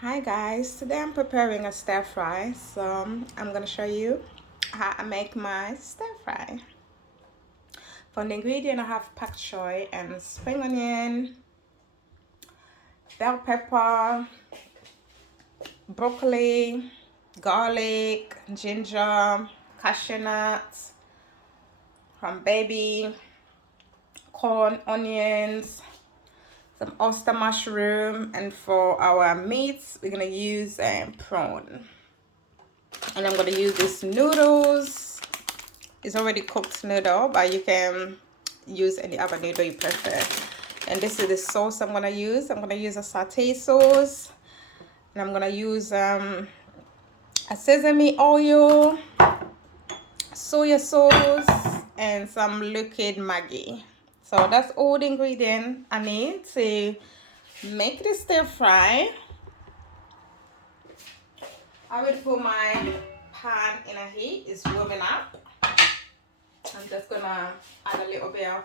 Hi guys, today I'm preparing a stir fry, so I'm gonna show you how I make my stir fry. For the ingredient I have pak choy and spring onion, bell pepper, broccoli, garlic, ginger, cashew nuts, from baby, corn, onions, some oyster mushroom, and for our meats we're gonna use prawn. And I'm gonna use this noodles. It's already cooked noodle, but you can use any other noodle you prefer. And this is the sauce I'm gonna use. I'm gonna use a satay sauce, and I'm gonna use a sesame oil, soya sauce, and some liquid Maggi. So that's all the ingredient I need to make this stir fry. I will put my pan in a heat. It's warming up. I'm just gonna add a little bit of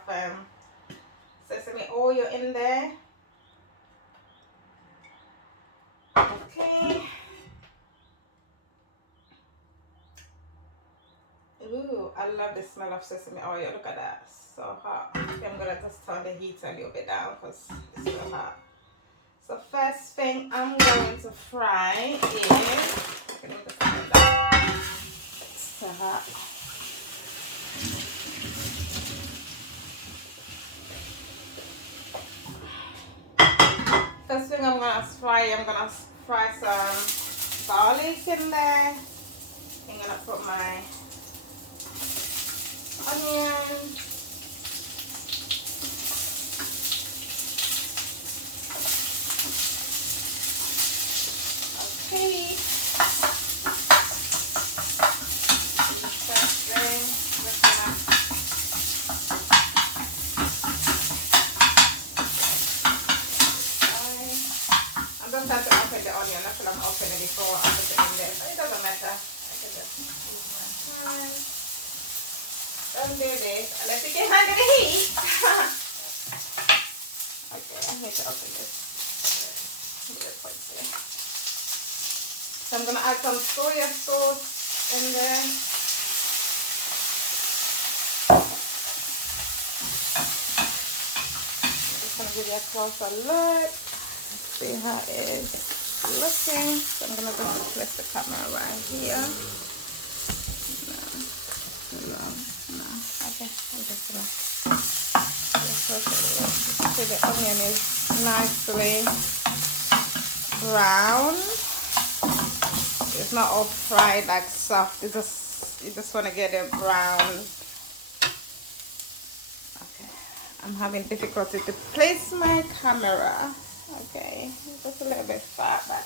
sesame oil in there. Okay. Ooh, I love the smell of sesame oil. Look at that. So hot. Okay, I'm gonna just turn the heat a little bit down because it's so hot. So first thing I'm going to fry is, I need to find that. It's so hot. First thing I'm gonna fry some garlic in there. I'm gonna put my onion. Okay. First thing, we're gonna fry. I'm just trying to open the onion. That's what I'm opening before I put it in there. But it doesn't matter. I can just use my hand. Don't do this unless you can handle the heat. Okay, I need to open this. So I'm gonna add some soya sauce in there. I'm just gonna give you a closer look. See how it is looking. So I'm gonna just place the camera right here. No. Okay, I'm just gonna see the onion is nicely brown. It's not all fried like soft. You just want to get it brown. Okay, I'm having difficulty to place my camera. Okay, just a little bit far back.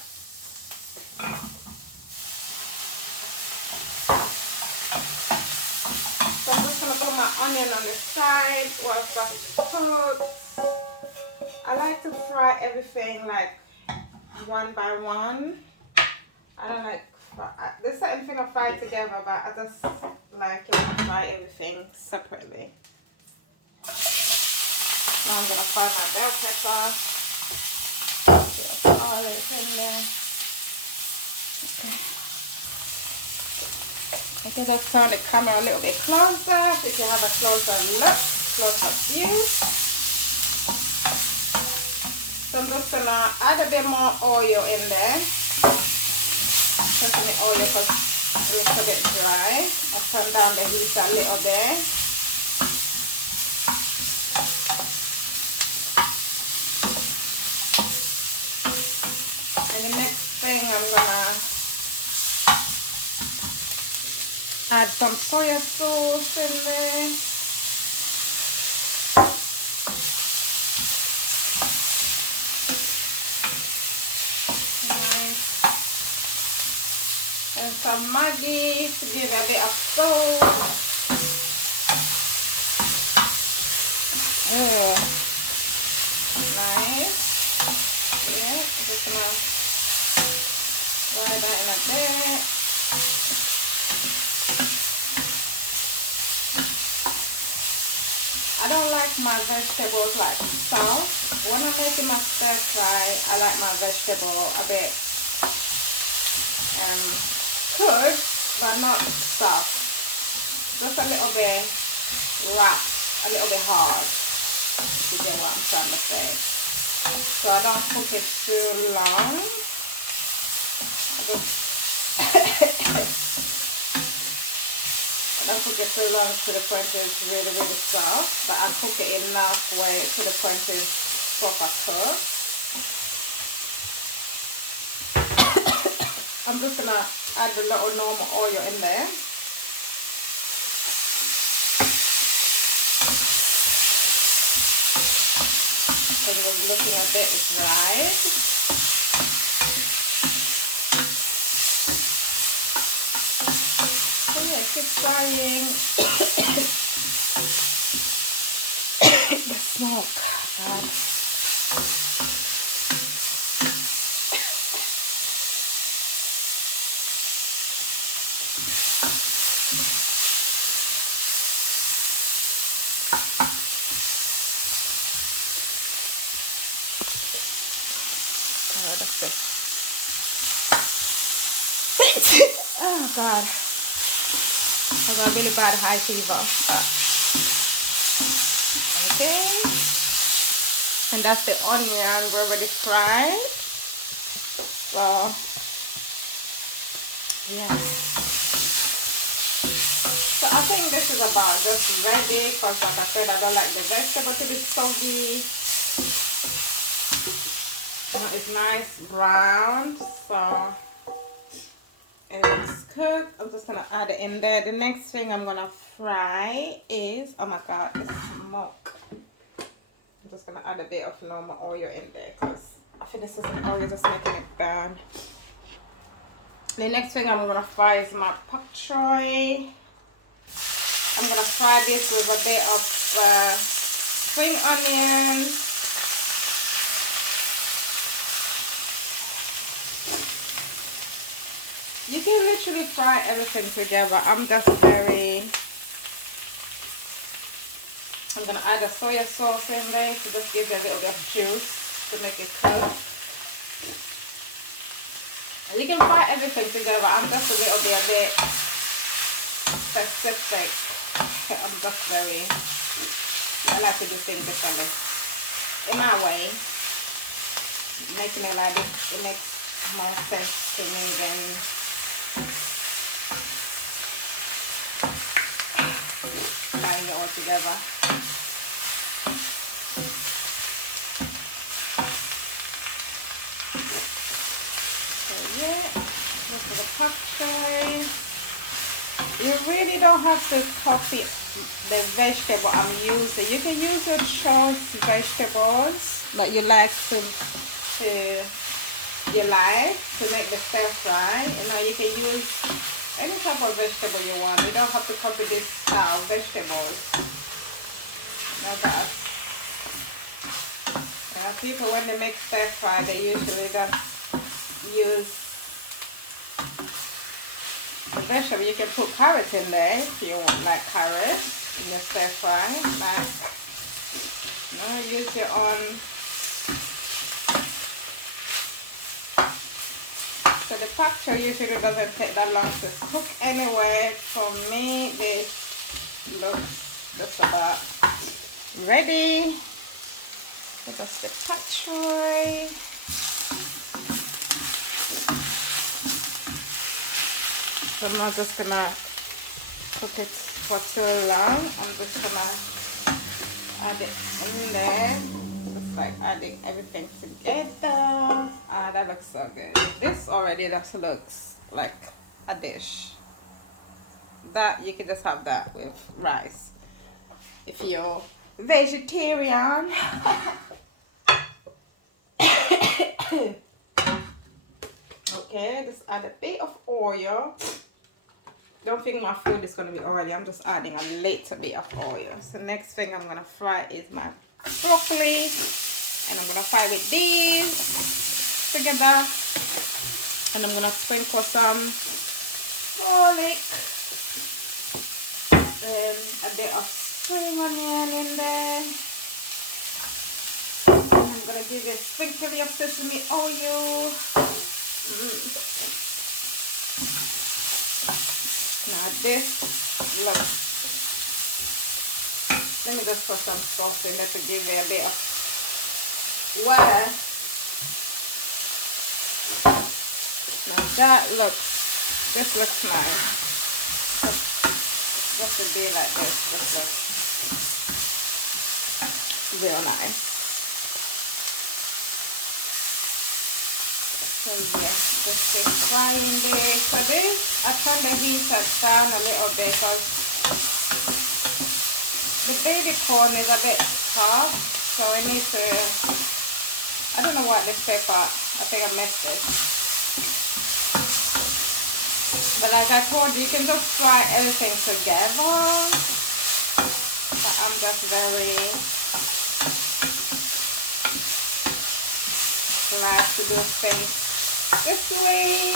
So I'm just gonna put my onion on the side whilst that's cooked. I like to fry everything like one by one. I don't like, there's certain thing I fry together, but I just like it to fry everything separately. Now I'm gonna fry my bell pepper. Garlic in there. Okay. I can just turn the camera a little bit closer so you can have a closer look, closer view. So I'm just gonna add a bit more oil in there. Sesame oil because it's a bit dry. I'll turn down the heat a little bit. And the next thing I'm gonna add some soya sauce in there. And some Maggi to give a bit of sauce. Nice. Yeah, just gonna fry that in a bit. I don't like my vegetables like soft. When I'm making my stir fry, I like my vegetable a bit Cooked, but not soft. Just a little bit wrapped, a little bit hard. If you get what I'm trying to say. So I don't cook it too long. I don't cook it too long to the point it's really, really soft. But I cook it enough way to the point it's proper cooked. I'm just gonna add a little normal oil in there. Because it was looking a bit dry. So yeah, keep frying. The smoke. That's it. Oh God. I got really bad high fever. Okay. And that's the onion we're already fried. So yeah. So I think this is about just ready because like I said, I don't like the vegetable to be soggy. It's nice brown, so it looks cooked. I'm just gonna add it in there. The next thing I'm gonna fry is, oh my God, the smoke. I'm just gonna add a bit of normal oil in there because I think this is an oil just making it burn. The next thing I'm gonna fry is my pak choy. I'm gonna fry this with a bit of spring onions. You can literally fry everything together. I'm gonna add a soy sauce in there to just give it a little bit of juice to make it cook. You can fry everything together. I'm just a bit specific. I'm just I like to do things differently. In my way, making it like this, it makes more sense to me than frying it all together. So yeah, look at the pak choy. You really don't have to copy the vegetable I'm using. You can use your choice vegetables that you like to make the stir fry. You know, you can use any type of vegetable you want. You don't have to copy this style vegetables. You know that. People when they make stir fry, they usually just use vegetable. You can put carrot in there if you want, like carrot in your stir fry. Like, you know, use your own. So the pak choy usually doesn't take that long to cook anyway. For me, this looks just about ready. So that's the pak choy. So I'm not just gonna cook it for too long. I'm just gonna add it in there. Just like adding everything together. Ah, that looks so good. This already just looks like a dish. That you can just have that with rice. If you're vegetarian. Okay, just add a bit of oil. Don't think my food is going to be oily. I'm just adding a little bit of oil. So next thing I'm going to fry is my broccoli. And I'm going to fry with these together. And I'm going to sprinkle some garlic. And a bit of spring onion in there. And I'm going to give it a sprinkle of sesame oil. this looks. Let me just put some sauce in there to give it a bit of water. Now this looks nice. Just to be like this looks real nice. So yeah, just keep frying this. So this, I turn the heat down a little bit because the baby corn is a bit soft, so I need to, I don't know what this pepper, I think I missed it. But like I told you, you can just fry everything together. But I'm just very glad to do things this way.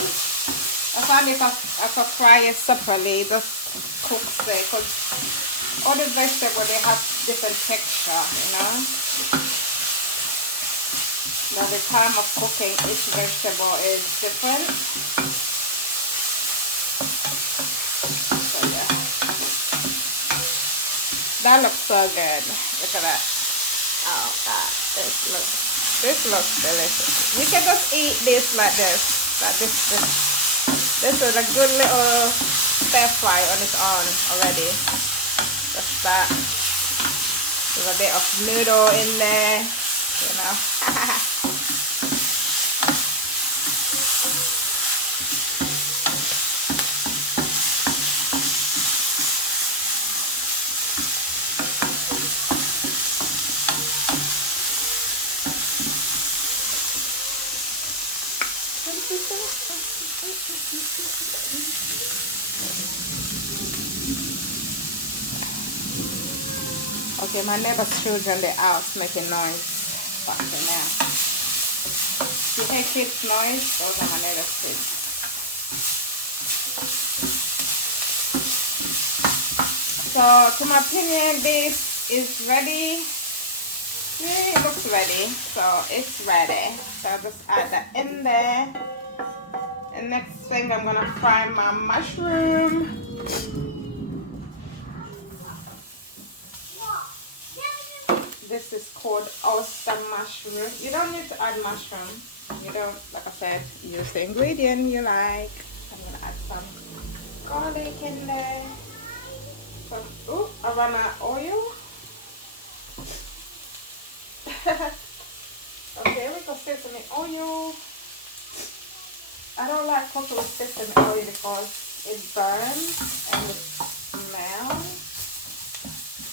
I find if I could fry it separately, just cooks it, because all the vegetables, they have different texture, you know. Now the time of cooking each vegetable is different. So yeah, that looks so good. Look at that. Oh God, this looks delicious. You can just eat this like this. Like this is a good little stir fry on its own already. Just that. There's a bit of noodle in there, you know. Okay, my neighbor's children, they're out making noise back now. You hear kids' noise? Those are my neighbor's kids. So, to my opinion, this is ready. Yeah, it looks ready. So, it's ready. So, I'll just add that in there. And next thing, I'm going to fry my mushroom. This is called oyster mushroom. You don't need to add mushroom. You don't, like I said, use the ingredient you like. I'm going to add some garlic in there. Some aroma oil. Okay, we got sesame oil. I don't like cooking with sesame oil because it burns and it smells.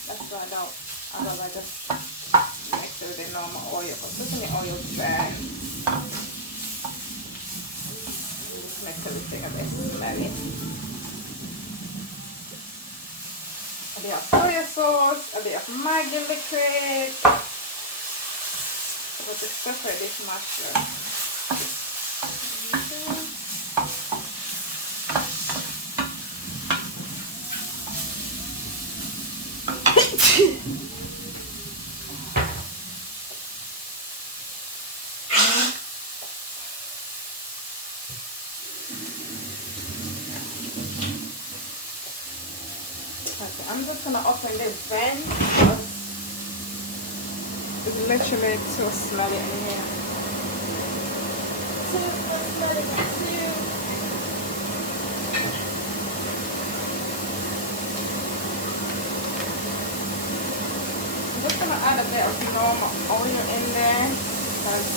That's why I don't. Otherwise, just mix it with the normal oil. But sesame oil burns. Just makes everything a bit smelly. A bit of soy sauce, a bit of Maggi liquid. We'll just separate this mushroom. Okay, I'm just gonna open this vent because it's literally too smelly in here. Too smelly too. I'm just gonna add a bit of normal oil in there because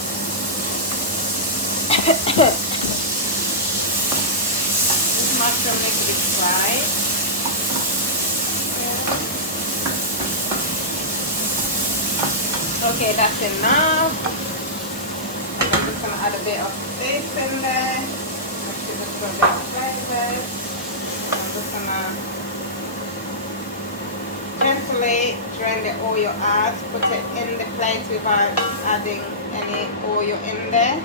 this mushroom needs to be fried. Okay, that's enough. I'm just gonna add a bit of this in there. Actually, just for a bit of flavor. I'm just gonna gently drain the oil out, put it in the plate without adding any oil in there.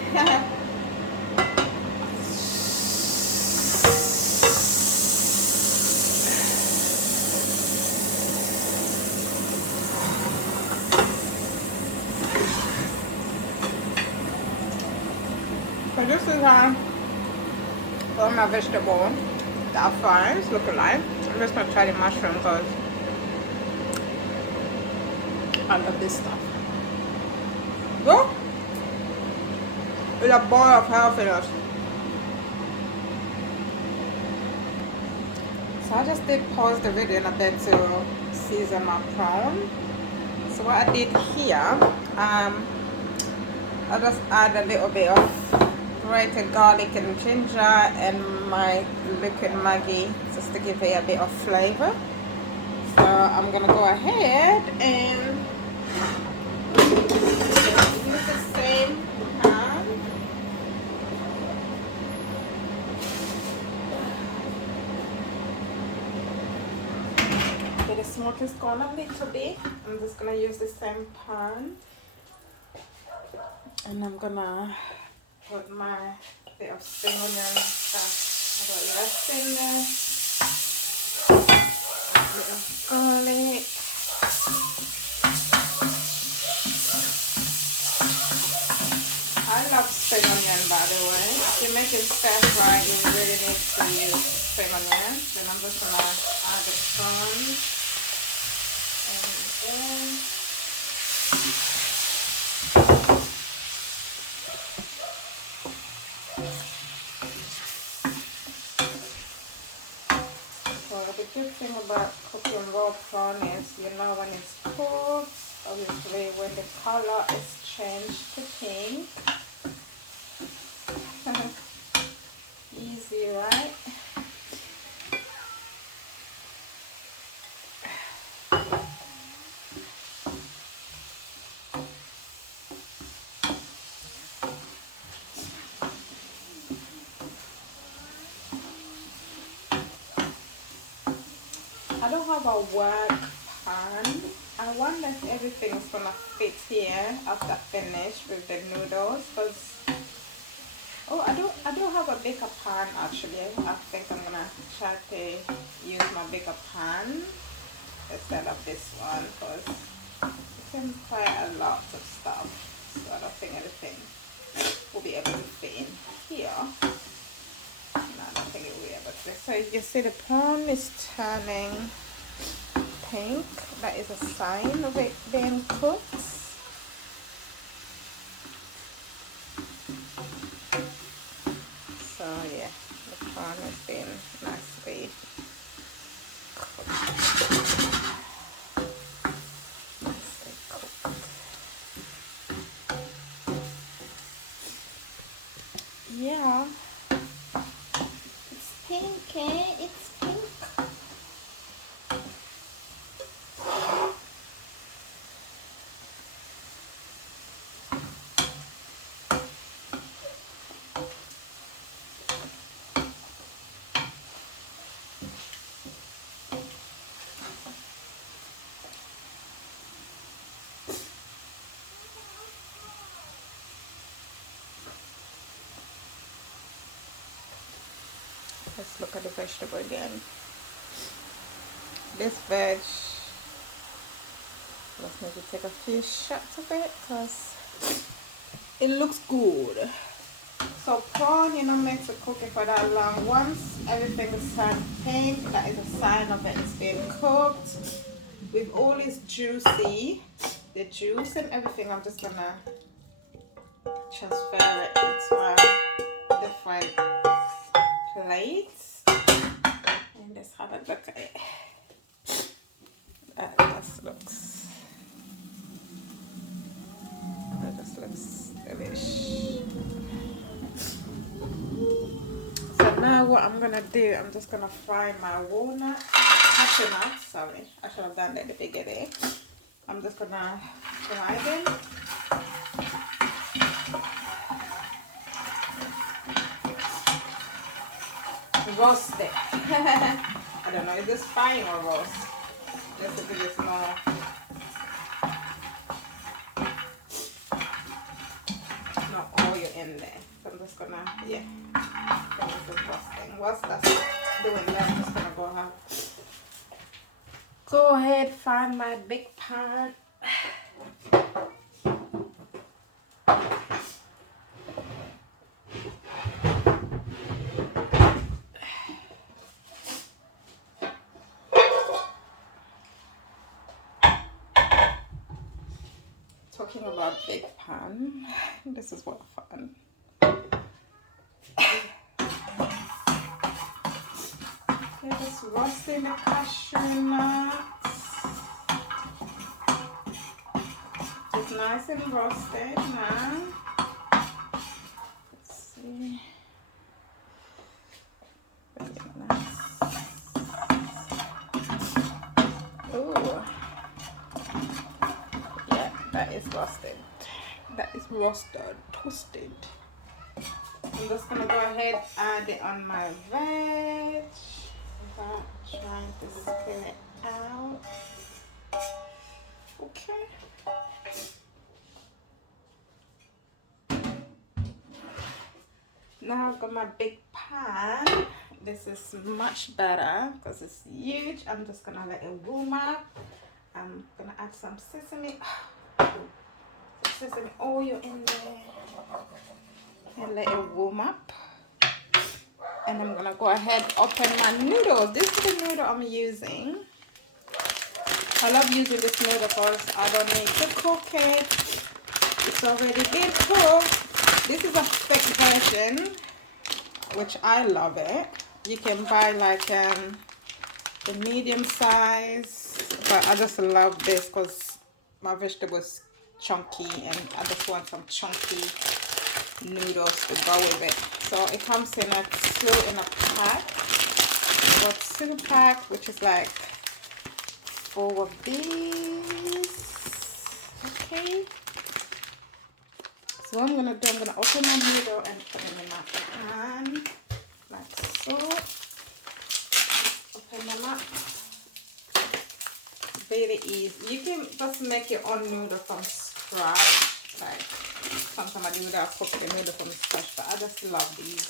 So this is all my vegetable. That fine, it's looking like. I'm just gonna try the mushroom because I love this stuff. Go! It's a bar of happiness. So I just did pause the video in a bit to season my prawn. So what I did here, I just add a little bit of grated garlic and ginger and my liquid Maggi just to give it a bit of flavor. So I'm gonna go ahead and use the same pan. Okay, the smoke is gone a little bit. I'm just gonna use the same pan. And I'm gonna put my bit of spring onion stuff about left in there. A bit of garlic. I love spring onion, by the way. If you're making stir fry, you really need to use spring onion. Then I'm just gonna add the prawns. And then so the good thing about cooking raw prawn is you know when it's cooked, obviously when the color is changed to pink. Easy, right? I don't have a work pan. I wonder if everything is gonna fit here after finish with the noodles. Cause oh, I do have a bigger pan actually. I think I'm gonna try to use my bigger pan instead of this one because it contains quite a lot of stuff. So I don't think everything will be able to fit in here. No, I don't think it will be able to. So you see the prawn is turning pink. That is a sign of it being cooked. So yeah, the prawn has been nicely cooked. Nicely cooked. Yeah. It's pink, eh? It's pink. Let's look at the vegetable again. This veg, let's maybe take a few shots of it because it looks good. So prawn, you're not meant to cook it for that long. Once everything is turned pink, that is a sign of it. It's been cooked. With all this juicy, the juice and everything, I'm just gonna transfer it into our different plates and just have a look at it. That just looks delish. So now what I'm gonna do, I'm just gonna fry my walnut, cashew nuts, sorry, I should have done that at the beginning. I'm just gonna fry them. Roast it. I don't know, is this frying or roast? Just to give it more. No oil in there. So I'm just gonna, yeah. This is roasting. Whilst that's doing that, I'm just gonna go ahead, find my big pan. talking about big pan, this is what fun. Okay, just roasting the cashew nuts. It's nice and roasted now. Let's see. Oh, yeah, that is roasted. That is roasted, toasted. I'm just gonna go ahead and add it on my veg without trying to spill it out. Okay. Now I've got my big pan. This is much better because it's huge. I'm just gonna let it warm up. I'm gonna add some sesame oil in there and let it warm up. And I'm gonna go ahead open my noodles. This is the noodle I'm using. I love using this noodle because I don't need to cook it. It's already been cooked. This is a thick version, which I love it. You can buy like the medium size, but I just love this because my vegetables chunky and I just want some chunky noodles to go with it. So it comes in a pack. I got 2 packs, which is like 4 of these. Okay. So what I'm gonna do, I'm gonna open my noodle and put it in my pan, like so. Open them up. Very easy. You can just make your own noodle from scratch. Like sometimes I do that, I cook the noodle from scratch, but I just love these.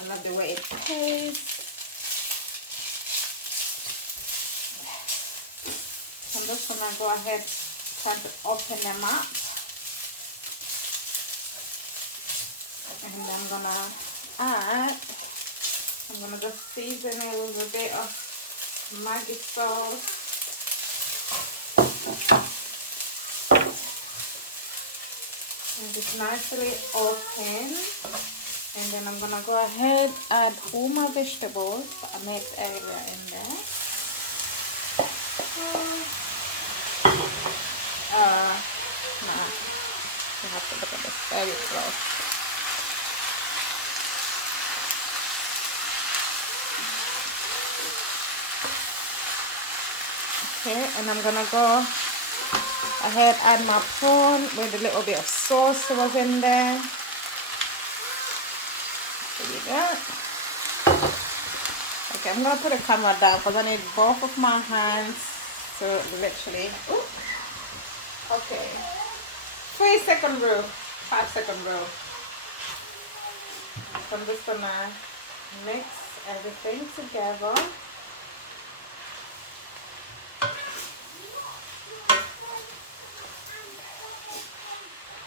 I love the way it tastes. I'm just gonna go ahead try to open them up. And then I'm gonna just season it with a bit of Maggi sauce. And just nicely open. And then I'm gonna go ahead add all my vegetables that I made earlier in there. Nah, you have to look at this very close. Okay, and I'm gonna go ahead add my prawn with a little bit of sauce that was in there. There you go. Okay, I'm gonna put the camera down because I need both of my hands to literally. Ooh. Okay. 3-second rule, 5-second rule. So I'm just gonna mix everything together.